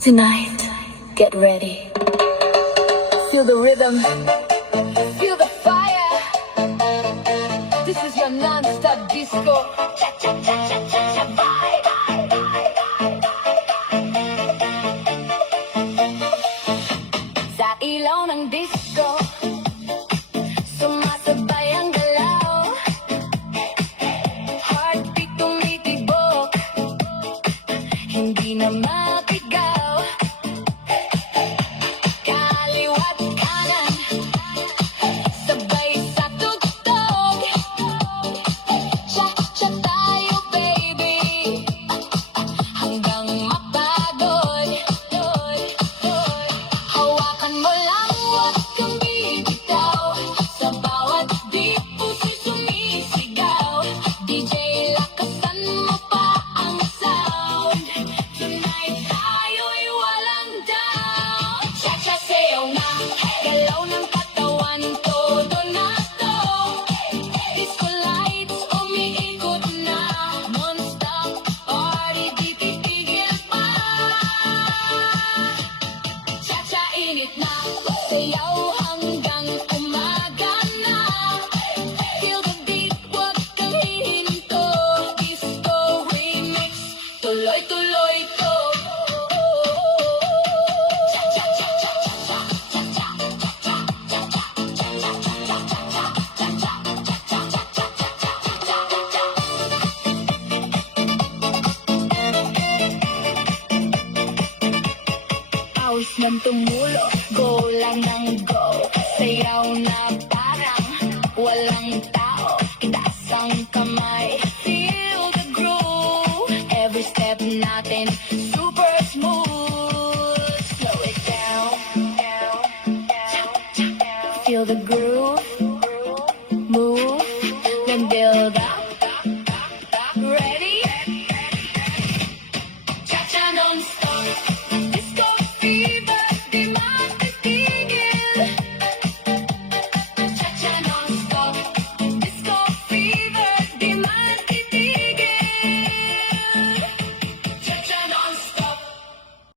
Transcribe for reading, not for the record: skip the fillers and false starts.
Tonight, get ready. Feel the rhythm. Feel the fire. This is your non-stop disco. Cha-cha-cha-cha-cha-cha vibe. Sa ilaw ng disco, sumasabay ang galaw. Heartbeat tumitibok, hindi na mapigaw. Kaliwat kanan, sabay sa tugtog. Cha-cha tayo baby, hanggang mapagod. Hawakan mo lang, huwag kang bibitaw. Sa bawat beat, puso'y sumisigaw. DJ, lakasan mo pa ang sound. Tonight tayo'y walang down. Cha-cha sayaw na, galaw ng katawan, todo na to. Disco lights, umiikot na. Non-stop party, di titigil pa. Cha-cha init na, sayaw hanggang umaga na. Feel the beat, huwag kang hihinto. Disco remix, tuloy-tuloy to. Pawis man tumulo, go lang ng go. Sayaw na parang walang tao. Itaas ang kamay, feel the groove. Every step natin, super smooth. Slow it down, feel the groove. Move, then build